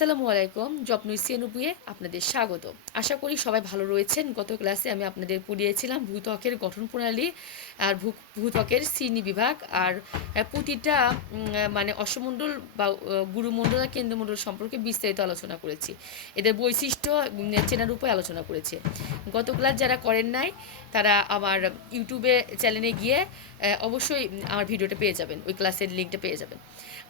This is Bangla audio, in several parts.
আসসালামু আলাইকুম। জবনুই সিএনউপিয়ে আপনাদের স্বাগত। আশা করি সবাই ভালো রয়েছেন। গত ক্লাসে আমি আপনাদের পড়িয়েছিলাম ভূত্বকের গঠন প্রণালী আর ভূত্বকের শ্রেণী বিভাগ আর প্রতিটা মানে অশ্বমণ্ডল বা গুরুমণ্ডল আর কেন্দ্রমণ্ডল সম্পর্কে বিস্তারিত আলোচনা করেছি। এদের বৈশিষ্ট্য চেনার উপায় আলোচনা করেছি। গত ক্লাস যারা করেন নাই তারা আমার ইউটিউবে চ্যানেলে গিয়ে অবশ্যই আমার ভিডিওটা পেয়ে যাবেন, ওই ক্লাসের লিঙ্কটা পেয়ে যাবেন।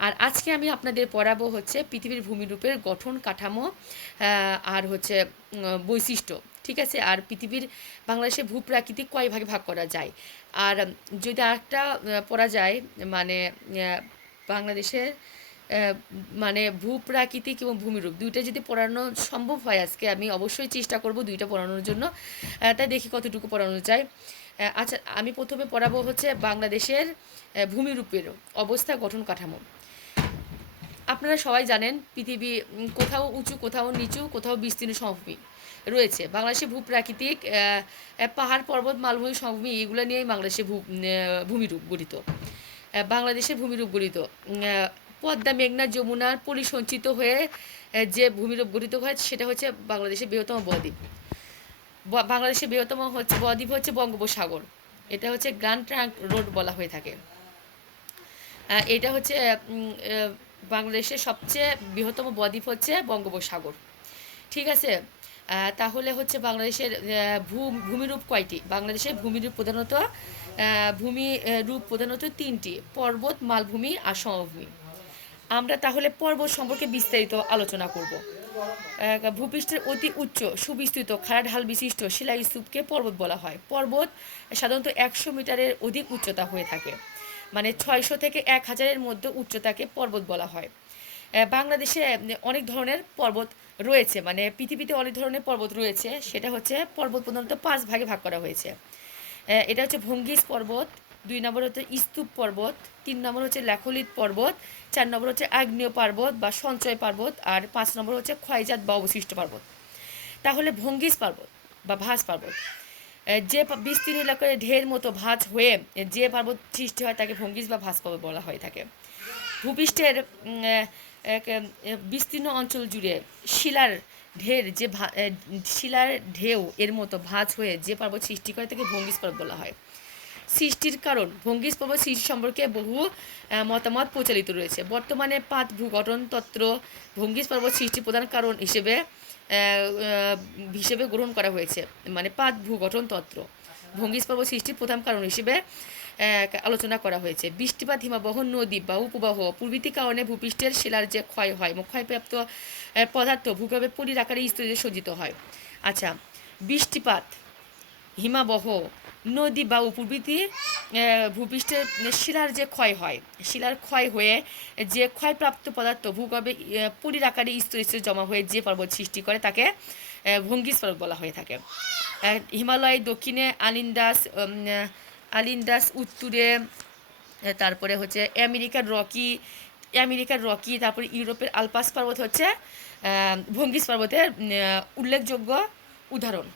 আর আজকে আমি আপনাদের পড়াবো হচ্ছে পৃথিবীর ভূমিরূপের গঠন কাঠামো আর হচ্ছে বৈশিষ্ট্য, ঠিক আছে। আর পৃথিবীর বাংলাদেশে ভূপ্রাকৃতিক কয় ভাগে ভাগ করা যায়। আর যদি আরেকটা পড়া যায় মানে বাংলাদেশের মানে ভূপ্রাকৃতিক এবং ভূমিরূপ দুইটা যদি পড়ানো সম্ভব হয় আজকে আমি অবশ্যই চেষ্টা করব দুইটা পড়ানোর জন্য। তাই দেখি কতটুকু পড়ানো যায়। আচ্ছা, আমি প্রথমে পড়াবো হচ্ছে বাংলাদেশের ভূমিরূপের অবস্থা, গঠন কাঠামো। আপনারা সবাই জানেন পৃথিবী কোথাও উঁচু, কোথাও নিচু, কোথাও বিস্তীর্ণ সমভূমি রয়েছে। বাংলাদেশে ভূপ্রাকৃতিক পাহাড়, পর্বত, মালভূমি, সমভূমি এগুলো নিয়েই বাংলাদেশে ভূমিরূপ গঠিত। বাংলাদেশের ভূমিরূপ গঠিত পদ্মা, মেঘনা, যমুনার পরিসঞ্চিত হয়ে যে ভূমিরূপ গঠিত হয় সেটা হচ্ছে বাংলাদেশের বৃহত্তম বদ্বীপ। বাংলাদেশের বৃহত্তম হচ্ছে বদ্বীপ হচ্ছে বঙ্গোপসাগর। এটা হচ্ছে গ্র্যান্ড ট্রাঙ্ক রোড বলা হয়ে থাকে। এটা হচ্ছে বাংলাদেশের সবচেয়ে বৃহত্তম বদ্বীপ হচ্ছে বঙ্গোপসাগর, ঠিক আছে। তাহলে হচ্ছে বাংলাদেশের ভূমিরূপ কয়টি? বাংলাদেশের ভূমিরূপ প্রধানত ভূমিরূপ প্রধানত তিনটি: পর্বত, মালভূমি আর সমভূমি। আমরা তাহলে পর্বত সম্পর্কে বিস্তারিত আলোচনা করব। ভূপৃষ্ঠের অতি উচ্চ সুবিস্তৃত খাড়া ঢাল বিশিষ্ট শিলাস্তূপকে পর্বত বলা হয়। পর্বত সাধারণত 100 মিটারের অধিক উচ্চতা হয়ে থাকে, মানে 600 থেকে 1000-এর মধ্যে উচ্চতাকে পর্বত বলা হয়। বাংলাদেশে অনেক ধরনের পর্বত রয়েছে, মানে পৃথিবীতে অনেক ধরনের পর্বত রয়েছে। সেটা হচ্ছে পর্বত প্রধানত 5 ভাগে ভাগ করা হয়েছে। এটা হচ্ছে ভঙ্গিজ পর্বত, 2 নম্বর হচ্ছে স্তূপ পর্বত, 3 নম্বর হচ্ছে ল্যাখলিত পর্বত, 4 নম্বর হচ্ছে আগ্নেয় পর্বত বা সঞ্চয় পর্বত, আর 5 নম্বর হচ্ছে ক্ষয়জাত বা অবশিষ্ট পর্বত। তাহলে ভঙ্গিজ পর্বত বা ভাঁজ পর্বত, যে বিস্তীর্ণ এলাকায় ঢের মতো ভাঁজ হয়ে যে পর্বত সৃষ্টি হয় তাকে ভঙ্গিজ বা ভাঁজ পর্বত বলা হয়ে থাকে। ভূপৃষ্ঠের এক বিস্তীর্ণ অঞ্চল জুড়ে শিলার শিলার ঢেউ এর মতো ভাঁজ হয়ে যে পর্বত সৃষ্টি করে তাকে ভঙ্গিজ পর্বত বলা হয়। সৃষ্টির কারণ, ভঙ্গিজ পর্বত সৃষ্টি সম্পর্কে বহু মতামত প্রচলিত রয়েছে। বর্তমানে পাত ভূগঠন তত্ত্ব ভঙ্গিজ পর্বত সৃষ্টির প্রধান কারণ হিসেবে গ্রহণ করা হয়েছে। মানে পাত ভূগঠন তত্ত্ব ভঙ্গিজ পর্বত সৃষ্টির প্রধান কারণ হিসেবে আলোচনা করা হয়েছে। বৃষ্টিপাত, হিমবাহ, নদী বা উপবাহ প্রভৃতির কারণে ভূপৃষ্ঠের শিলার যে ক্ষয় হয় এবং ক্ষয়প্রাপ্ত পদার্থ ভূগর্ভে পলির আকারে স্তরে সজ্জিত হয়। আচ্ছা, বৃষ্টিপাত, হিমাবহ, নদী বা প্রভৃতি ভূপৃষ্ঠের শিলার যে ক্ষয় হয়, শিলার ক্ষয় হয়ে যে ক্ষয়প্রাপ্ত পদার্থ ভূগর্ভে পলির আকারে স্তরে স্তরে জমা হয়ে যে পর্বত সৃষ্টি করে তাকে ভঙ্গিজ পর্বত বলা হয়ে থাকে। হিমালয় দক্ষিণে, আলিন্দাস উত্তরে, তারপরে হচ্ছে আমেরিকার রকি, তারপরে ইউরোপের আলপাস পর্বত হচ্ছে ভঙ্গিজ পর্বতের উল্লেখযোগ্য উদাহরণ,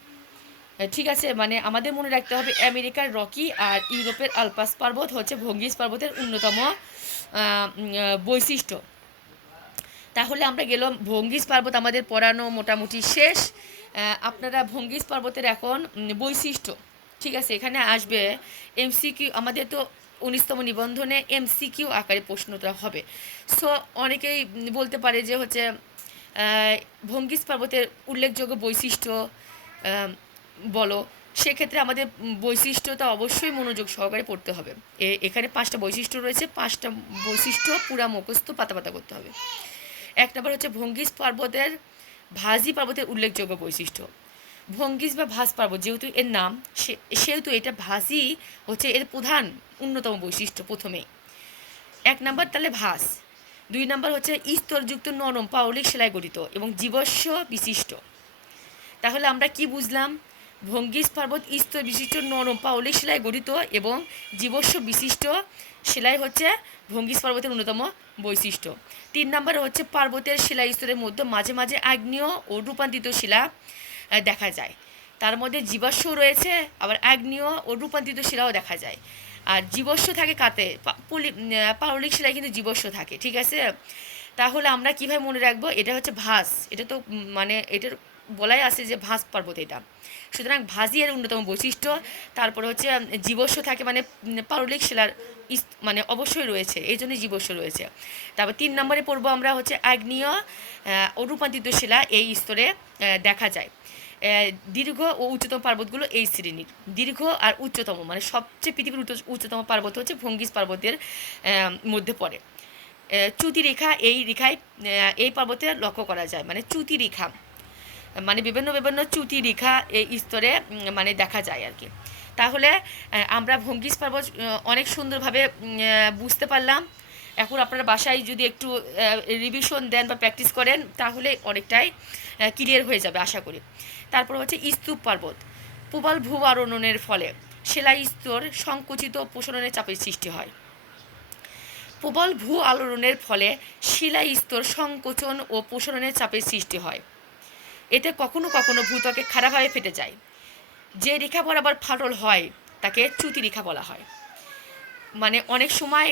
ঠিক আছে। মানে আমাদের মনে রাখতে হবে আমেরিকার রকি আর ইউরোপের আলপাস পর্বত হচ্ছে ভঙ্গিজ পর্বতের অন্যতম বৈশিষ্ট্য। তাহলে আমরা গেলাম ভঙ্গিজ পর্বত, আমাদের পড়ানো মোটামুটি শেষ। আপনারা ভঙ্গিজ পর্বতের এখন বৈশিষ্ট্য, ঠিক আছে, এখানে আসবে এমসিকিউ। আমাদের তো 19তম নিবন্ধনে এমসিকিউ আকারে প্রশ্নটা হবে। সো অনেকেই বলতে পারে যে হচ্ছে ভঙ্গিজ পর্বতের উল্লেখযোগ্য বৈশিষ্ট্য বলো। সেক্ষেত্রে আমাদের বৈশিষ্ট্যটা অবশ্যই মনোযোগ সহকারে পড়তে হবে। এখানে 5টা বৈশিষ্ট্য রয়েছে, 5টা বৈশিষ্ট্য পুরা মুখস্থ পাতা পাতা করতে হবে। 1 নম্বর হচ্ছে ভঙ্গিজ পর্বতের ভাজি পর্বতের উল্লেখযোগ্য বৈশিষ্ট্য। ভঙ্গিজ বা ভাঁজ পর্বত যেহেতু এর নাম, সেহেতু এটা ভাজি হচ্ছে এর প্রধান অন্যতম বৈশিষ্ট্য প্রথমেই। 1 নম্বর তাহলে ভাঁজ। 2 নম্বর হচ্ছে স্তরযুক্ত নরম পাললিক সেলাই গঠিত এবং জীবস্ব বিশিষ্ট। তাহলে আমরা কি বুঝলাম? ভঙ্গিজ পর্বত স্তর বিশিষ্ট নরম পাললিক সেলাই গঠিত এবং জীবস্ব বিশিষ্ট সেলাই হচ্ছে ভঙ্গিজ পর্বতের অন্যতম বৈশিষ্ট্য। 3 নম্বর হচ্ছে পর্বতের শিলা স্তরের মধ্যে মাঝে মাঝে আগ্নেয় ও রূপান্তরিত শিলা দেখা যায়। তার মধ্যে জীবাশ্ম রয়েছে, আবার আগ্নেয় ও রূপান্তরিত শিলাও দেখা যায়। আর জীবস্ব থাকে কাতে পাললিক শিলায় কিন্তু জীবস্ব থাকে, ঠিক আছে। তাহলে আমরা কীভাবে মনে রাখবো? এটা হচ্ছে ভাস, এটা তো মানে এটার বলাই আছে যে ভাস পর্বত এটা। সুতরাং ভাসই এর অন্যতম বৈশিষ্ট্য। তারপরে হচ্ছে জীবস্ব থাকে, মানে পারলিক শিলার মানে অবশ্যই রয়েছে, এই জন্যই জীবস্ব রয়েছে। তারপর 3 নম্বরে পড়বো আমরা হচ্ছে আগ্নেয় ও রূপান্তরিত শিলা এই স্তরে দেখা যায়। দীর্ঘ ও উচ্চতম পর্বতগুলো এই শ্রেণীর। দীর্ঘ আর উচ্চতম, মানে সবচেয়ে পৃথিবীর উচ্চতম পর্বত হচ্ছে ভঙ্গিস পর্বতের মধ্যে পড়ে। চ্যুতি রেখা, এই রেখায় এই পর্বতে লক্ষ্য করা যায়, মানে চ্যুতি রেখা, মানে বিভিন্ন বিভিন্ন চ্যুতি রেখা এই স্তরে মানে দেখা যায় আর কি। তাহলে আমরা ভঙ্গিস পর্বত অনেক সুন্দরভাবে বুঝতে পারলাম। এখন আপনারা বাসায় যদি একটু রিভিশন দেন বা প্র্যাকটিস করেন তাহলে অনেকটাই ক্লিয়ার হয়ে যাবে আশা করি। তারপর হচ্ছে স্তূপ পর্বত। প্রবল ভূ-আরোহণের ফলে শিলা স্তর সংকুচিত প্রসারণের চাপের সৃষ্টি হয়। প্রবল ভূ-আলোড়নের ফলে শিলা স্তর সংকোচন ও প্রসারণের চাপের সৃষ্টি হয়। এতে কখনো কখনো ভূত্বকে খাড়াভাবে ফেটে যায়। যে রেখা বরাবর ফাটল হয় তাকে চ্যুতি রেখা বলা হয়। মানে অনেক সময়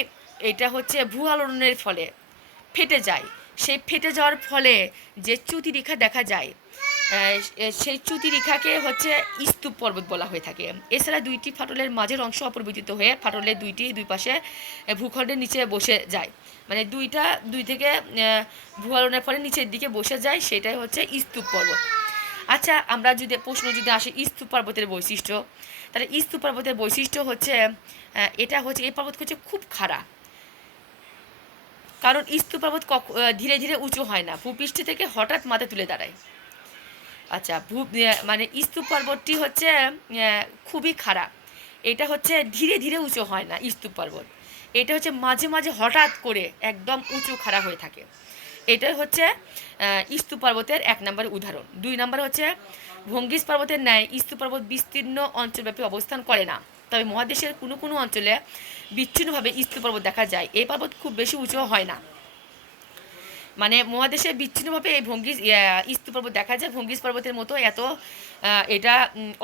এটা হচ্ছে ভূ আলোড়নের ফলে ফেটে যায়, সেই ফেটে যাওয়ার ফলে যে চ্যুতি রেখা দেখা যায় সেই চ্যুতি রেখাকে হচ্ছে স্তূপ পর্বত বলা হয়ে থাকে। এছাড়া দুইটি ফাটলের মাঝের অংশ অপরিবর্তিত হয়ে ফাটলের দুই পাশে ভূখণ্ডের নিচে বসে যায়, মানে দুই থেকে ভূ আলোড়নের ফলে নিচের দিকে বসে যায়, সেটাই হচ্ছে স্তূপ পর্বত। আচ্ছা, আমরা যদি প্রশ্ন যদি আসে স্তূপ পর্বতের বৈশিষ্ট্য, তাহলে স্তূপ পর্বতের বৈশিষ্ট্য হচ্ছে এটা হচ্ছে এই পর্বত হচ্ছে খুব খাড়া। কারণ স্তূপ পর্বত ধীরে ধীরে উঁচু হয় না, ভূপৃষ্ঠ থেকে হঠাৎ মাথা তুলে দাঁড়ায়। আচ্ছা, মানে স্তূপ পর্বতটি হচ্ছে খুবই খাড়া। এটা হচ্ছে ধীরে ধীরে উঁচু হয় না স্তূপ পর্বত, এটা হচ্ছে মাঝে মাঝে হঠাৎ করে একদম উঁচু খাড়া হয়ে থাকে। এটাই হচ্ছে স্তূপ পর্বতের 1 নম্বর উদাহরণ। 2 নম্বর হচ্ছে ভঙ্গিস পর্বতের ন্যায় স্তূপ পর্বত বিস্তীর্ণ অঞ্চলব্যাপী অবস্থান করে না, তবে মহাদেশের কোনো কোনো অঞ্চলে বিচ্ছিন্নভাবে স্তূপ পর্বত দেখা যায়। এই পর্বত খুব বেশি উঁচু হয় না, মানে মহাদেশে বিচ্ছিন্নভাবে এই ভঙ্গিস স্তূপ পর্বত দেখা যায়। ভঙ্গিস পর্বতের মতো এটা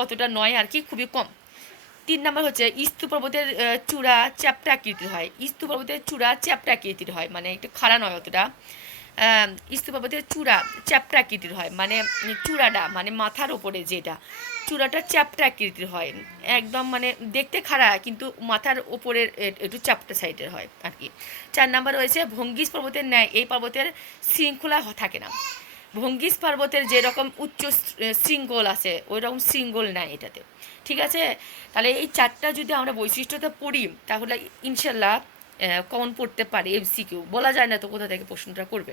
অতটা নয় আর কি, খুবই কম। 3 নম্বর হচ্ছে স্তূপ পর্বতের চূড়া চ্যাপ্টা আকৃতির হয়। স্তূপ পর্বতের চূড়া চ্যাপ্টা আকৃতির হয়, মানে একটু খাড়া নয় অতটা। স্তূপ পর্বতের চূড়া চ্যাপ্টা আকৃতির হয়, মানে চূড়াটা মানে মাথার ওপরে যেটা চূড়াটা চ্যাপ্টা আকৃতির হয়, একদম মানে দেখতে খাড়া কিন্তু মাথার ওপরের একটু চ্যাপ্টা সাইডের হয় আর কি। 4 নম্বর রয়েছে ভঙ্গিস পর্বতের ন্যায় এই পর্বতের শৃঙ্খলা থাকে না। ভঙ্গিস পর্বতের যেরকম উচ্চ শৃঙ্গল আছে ওই রকম শৃঙ্গল নাই এটাতে, ঠিক আছে। তাহলে এই 4টা যদি আমরা বৈশিষ্ট্যটা পড়ি তাহলে ইনশাল্লাহ কমন পড়তে পারে, এমসিকিউ বলা যায় না তো কোথা থেকে প্রশ্নটা করবে।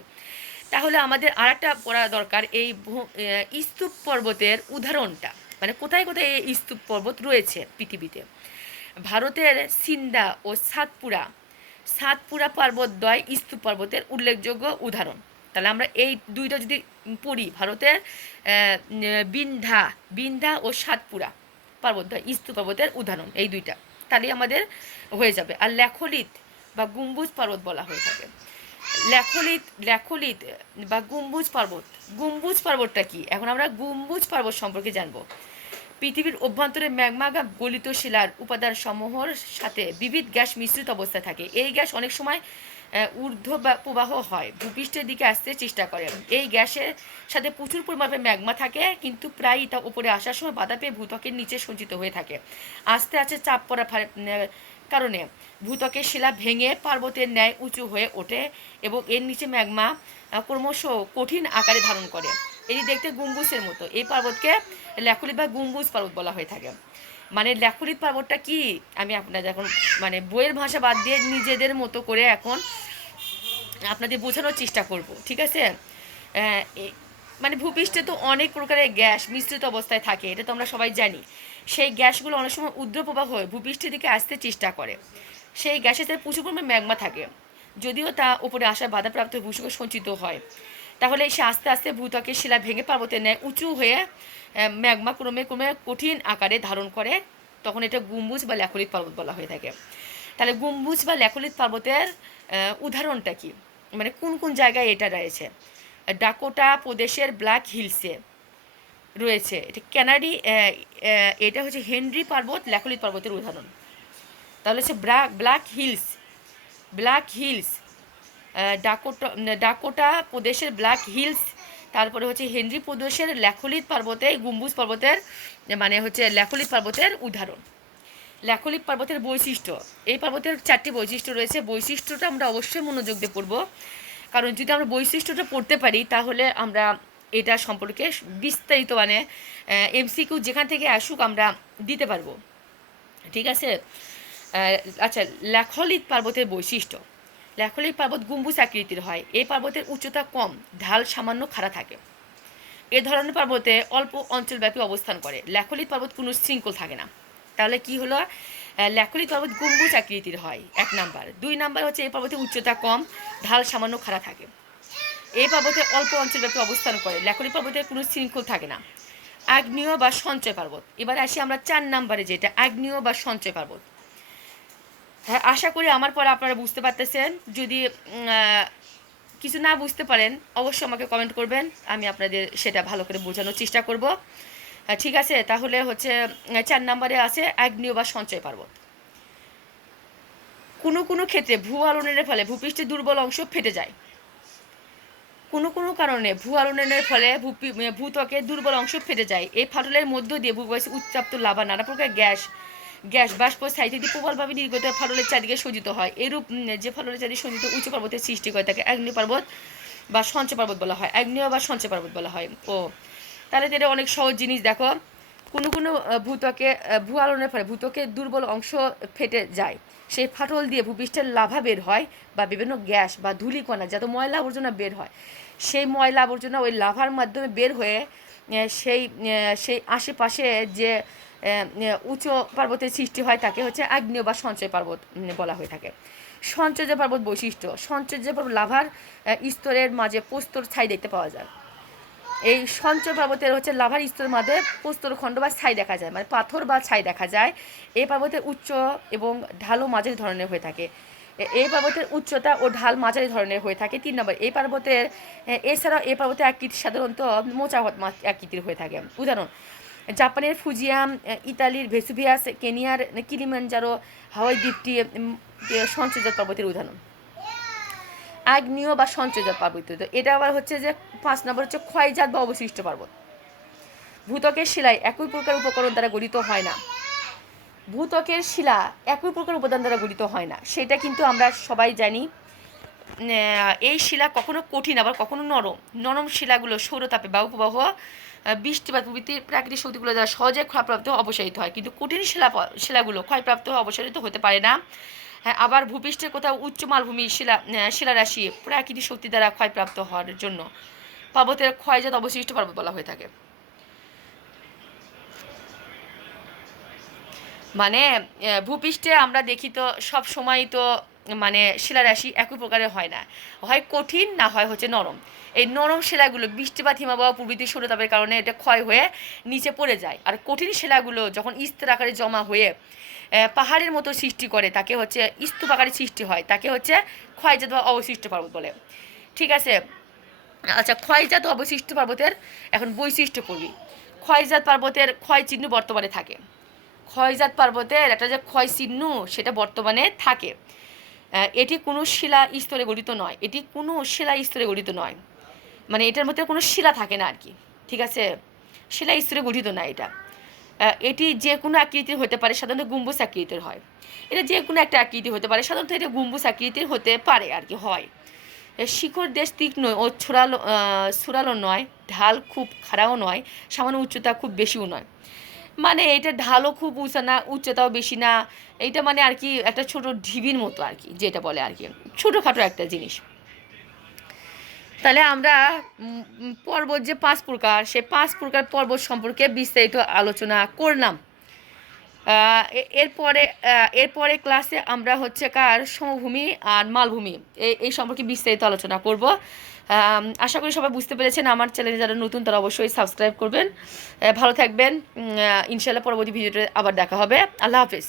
তাহলে আমাদের আর একটা পড়া দরকার এই স্তূপ পর্বতের উদাহরণটা, মানে কোথায় কোথায় এই স্তূপ পর্বত রয়েছে পৃথিবীতে। ভারতের সিন্দা ও সাতপুরা পর্বতদ্বয় স্তূপ পর্বতের উল্লেখযোগ্য উদাহরণ। তাহলে আমরা এই দুইটা যদি পড়ি, ভারতের বিন্ধ্যা ও সাতপুরা পর্বতদ্বয় স্তূপ পর্বতের উদাহরণ এই দুইটা, তাহলে আমাদের হয়ে যাবে। আর লেখলিত বা গম্বুজ পর্বত বলা হয়ে থাকে। লেখলিত বা গম্বুজ পর্বতটা কি? এখন আমরা গম্বুজ পর্বত সম্পর্কে জানবো। পৃথিবীর অভ্যন্তরে ম্যাগমা গলিত শিলার উপাদান সমূহের সাথে বিবিধ গ্যাস মিশ্রিত অবস্থায় থাকে। এই গ্যাস অনেক সময় ঊর্ধ্ব প্রবাহ হয়, ভূপৃষ্ঠের দিকে আসতে চেষ্টা করে। এই গ্যাসের সাথে প্রচুর পরিমাণে ম্যাগমা থাকে, কিন্তু প্রায়ই তা উপরে আসার সময় বাধা পেয়ে ভূত্বকের নিচে সঞ্চিত হয়ে থাকে। আস্তে আস্তে চাপ পড়ার কারণে ভূত্বকের শিলা ভেঙে পার্বতের ন্যায় উঁচু হয়ে ওঠে এবং এর নিচে ম্যাগমা ক্রমশ কঠিন আকারে ধারণ করে। এটি দেখতে গম্বুজের মতো। এই পর্বতকে লেখলিত বা গম্বুজ পর্বত বলা হয়ে থাকে। মানে লেখলিত পর্বতটা কি আমি আপনাদের এখন মানে বইয়ের ভাষা বাদ দিয়ে নিজেদের মতো করে এখন আপনাদের বোঝানোর চেষ্টা করব, ঠিক আছে। মানে ভূপৃষ্ঠে তো অনেক প্রকারের গ্যাস মিশ্রিত অবস্থায় থাকে, এটা তো আমরা সবাই জানি। সেই গ্যাসগুলো অনেক সময় ঊর্ধ্বপ্রবাহ হয়ে ভূপৃষ্ঠের দিকে আসতে চেষ্টা করে। সেই গ্যাসের সাথে প্রচুর পরিমাণে ম্যাগমা থাকে, যদিও তা উপরে আসার বাধাপ্রাপ্ত ভূসকে সঞ্চিত হয়। তাহলে সে আস্তে আস্তে ভূত্বকের শিলা ভেঙে পার্বতের ন্যায় উঁচু হয়ে ম্যাগমা ক্রমে ক্রমে কঠিন আকারে ধারণ করে, তখন এটা গম্বুজ বা লেখলিত পর্বত বলা হয়ে থাকে। তাহলে গম্বুজ বা লেখলিত পর্বতের উদাহরণটা কি, মানে কোন কোন জায়গায় এটা রয়েছে? ডাকোটা প্রদেশের ব্ল্যাক হিলসে রয়েছে, এটা ক্যানাডি, এটা হচ্ছে হেনরি পর্বত লেখলিত পর্বতের উদাহরণ। তাহলে হচ্ছে ব্ল্যাক হিলস ডাকোটা প্রদেশের ব্ল্যাক হিলস, তারপরে হচ্ছে হেনরি প্রদেশের ল্যাখোলিত পর্বতে গম্বুজ পর্বতের মানে হচ্ছে ল্যাখোলিত পর্বতের উদাহরণ। ল্যাখোলিত পর্বতের বৈশিষ্ট্য, এই পর্বতের 4টি বৈশিষ্ট্য রয়েছে। বৈশিষ্ট্যটা আমরা অবশ্যই মনোযোগ দিয়ে পড়ব, কারণ যদি আমরা বৈশিষ্ট্যটা পড়তে পারি তাহলে আমরা এটা সম্পর্কে বিস্তারিত মানে এমসিকিউ যেখান থেকে আসুক আমরা দিতে পারবো। ঠিক আছে। আচ্ছা, ল্যাখোলিত পর্বতের বৈশিষ্ট্য। ল্যাখোলিত পর্বত গম্বুজ আকৃতির হয়। এই পর্বতের উচ্চতা কম, ঢাল সামান্য খাড়া থাকে। এ ধরনের পর্বতে অল্প অঞ্চলব্যাপী অবস্থান করে। ল্যাখোলিত পর্বত কোনো শৃঙ্খল থাকে না। তাহলে কি হলো, ল্যাখোলিত পর্বত গম্বুজ আকৃতির হয়, 1 নাম্বার। 2 নাম্বার হচ্ছে এই পর্বতের উচ্চতা কম, ঢাল সামান্য খাড়া থাকে। এই পর্বতে অল্প অঞ্চলব্যাপী অবস্থান করে। ল্যাখোলিত পর্বতের কোনো শৃঙ্খল থাকে না। আগ্নেয় বা সঞ্চয় পর্বত। এবার আসি আমরা 4 নাম্বারে, যেটা আগ্নেয় বা সঞ্চয় পর্বত। হ্যাঁ, আশা করি আমার পরে আপনারা বুঝতে পারতেছেন। যদি কিছু না বুঝতে পারেন অবশ্যই আমাকে কমেন্ট করবেন, আমি আপনাদের সেটা ভালো করে বোঝানোর চেষ্টা করব। ঠিক আছে। তাহলে হচ্ছে 4 নাম্বারে আছে আগ্নেয় বা সঞ্চয় পর্বত। কোনো কোনো ক্ষেত্রে ভূ আলোড়নের ফলে ভূপৃষ্ঠের দুর্বল অংশ ফেটে যায়। কোনো কোনো কারণে ভূ আলোড়নের ফলে ভূত্বকের দুর্বল অংশ ফেটে যায়। এই ফাটলের মধ্য দিয়ে ভূবয়সে উত্তাপ্ত লাভা নানা প্রকার গ্যাস বাষ্প সাইথিতে প্রবলভাবে নির্গত ফাটলের চারদিকে সজ্জিত হয়। এরূপ যে ফাটলের চারদিকে সজ্জিত উঁচু পর্বতের সৃষ্টি করে তাকে আগ্নেয় পর্বত বা সঞ্চয় পর্বত বলা হয়। আগ্নেয় বা সঞ্চয় পর্বত বলা হয়। ও তাহলে এটা অনেক সহজ জিনিস। দেখো, কোনো কোনো ভূ আলোড়নের ফলে ভূত্বকের দুর্বল অংশ ফেটে যায়। সেই ফাটল দিয়ে ভূপৃষ্ঠের লাভা বের হয় বা বিভিন্ন গ্যাস বা ধূলিকণা, যত ময়লা আবর্জনা বের হয়, সেই ময়লা আবর্জনা ওই লাভার মাধ্যমে বের হয়ে সেই সেই আশেপাশে যে উঁচু পর্বতের সৃষ্টি হয় তাকে হচ্ছে আগ্নেয় বা সঞ্চয় পর্বত বলা হয়ে থাকে। সঞ্চয় পর্বত বৈশিষ্ট্য। সঞ্চয় পর্বত লাভার স্তরের মাঝে প্রস্তর ছাই দেখতে পাওয়া যায়। এই সঞ্চয় পর্বতের হচ্ছে লাভার স্তরের মাঝে প্রস্তরখণ্ড বা ছাই দেখা যায়, মানে পাথর বা ছাই দেখা যায়। এই পর্বতের উচ্চ এবং ঢালও মাঝারি ধরনের হয়ে থাকে। এই পর্বতের উচ্চতা ও ঢাল মাঝারি ধরনের হয়ে থাকে। 3 নম্বর, এই পর্বতের এছাড়াও এই পর্বতের আকৃতি সাধারণত মোচা আকৃতির হয়ে থাকে। উদাহরণ, জাপানের ফুজিয়াম, ইতালির ভেসুভিয়াস, কেনিয়ার কিলিমাঞ্জারো, হাওয়াই দ্বীপটি সঞ্চয়জাত পর্বতের উদাহরণ। আগ্নেয় বা সঞ্চয়জাত পর্বত। এটা আবার হচ্ছে যে 5 নম্বর হচ্ছে ক্ষয়জাত বা অবশিষ্ট পর্বত। ভূত্বকের শিলায় একই প্রকার উপকরণ দ্বারা গঠিত হয় না। ভূত্বকের শিলা একই প্রকার উপাদান দ্বারা গঠিত হয় না, সেটা কিন্তু আমরা সবাই জানি। এই শিলা কখনো কঠিন আবার কখনো নরম। নরম শিলাগুলো সৌরতাপে বা উপবাহ, বৃষ্টিপাত প্রভৃতির প্রাকৃতিক শক্তিগুলো দ্বারা সহজে ক্ষয়প্রাপ্ত অপসারিত হয়, কিন্তু কঠিন শিলাগুলো ক্ষয়প্রাপ্ত অপসারিত হতে পারে না। হ্যাঁ, আবার ভূপৃষ্ঠের কোথাও উচ্চ মালভূমি শিলারাশি প্রাকৃতিক শক্তি দ্বারা ক্ষয়প্রাপ্ত হওয়ার জন্য পর্বতের ক্ষয়জাত অবশিষ্ট পর্বত বলা হয়ে থাকে। মানে ভূপৃষ্ঠে আমরা দেখি তো সব সময় তো মানে শিলারাশি একই প্রকারের হয় না, হয় কঠিন না হয় হচ্ছে নরম। এই নরম শিলাগুলো বৃষ্টিপাত হিমবাহ প্রভৃতির সৌরতাপের কারণে এটা ক্ষয় হয়ে নিচে পড়ে যায়। আর কঠিন শিলাগুলো যখন স্তর আকারে জমা হয়ে পাহাড়ের মতো সৃষ্টি করে তাকে হচ্ছে স্তূপ আকারে সৃষ্টি হয়, তাকে হচ্ছে ক্ষয়জাত বা অবশিষ্ট পর্বত বলে। ঠিক আছে। আচ্ছা, ক্ষয়জাত অবশিষ্ট পর্বতের এখন বৈশিষ্ট্য পড়বি। ক্ষয়জাত পর্বতের ক্ষয় চিহ্ন বর্তমানে থাকে। ক্ষয়জাত পর্বতের একটা যে ক্ষয় চিহ্ন সেটা বর্তমানে থাকে। এটি কোনো শিলা স্তরে গঠিত নয়। এটি কোনো শিলা স্তরে গঠিত নয়, মানে এটার মধ্যে কোনো শিলা থাকে না আর কি। ঠিক আছে, শিলা স্তরে গঠিত না এটা। এটি যে কোনো আকৃতির হতে পারে, সাধারণত গম্বুজ আকৃতির হয়। এটা যে কোনো একটা আকৃতি হতে পারে, সাধারণত এটা গম্বুজ আকৃতির হতে পারে আর কি হয়। শিখর দেশ তীক্ষ্ণ ও ছুরালো নয়, ঢাল খুব খাড়াও নয়, সামান্য উচ্চতা খুব বেশিও নয়। মানে এটা ঢালও খুব উঁচা না, উচ্চতাও বেশি না। এইটা মানে আর কি একটা ছোট ঢিবির মতো আর কি, যেটা বলে আর কি, ছোটোখাটো একটা জিনিস। তাহলে আমরা পর্বত যে 5 প্রকার, সে 5 প্রকার পর্বত সম্পর্কে বিস্তারিত আলোচনা করলাম। এরপরে ক্লাসে আমরা হচ্ছে কার সমভূমি আর মালভূমি এই সম্পর্কে বিস্তারিত আলোচনা করব। আশা করি সবাই বুঝতে পেরেছেন। আমার চ্যানেলে যারা নতুন তারা অবশ্যই সাবস্ক্রাইব করবেন। ভালো থাকবেন। ইনশাআল্লাহ পরবর্তী ভিডিওতে আবার দেখা হবে। আল্লাহ হাফিজ।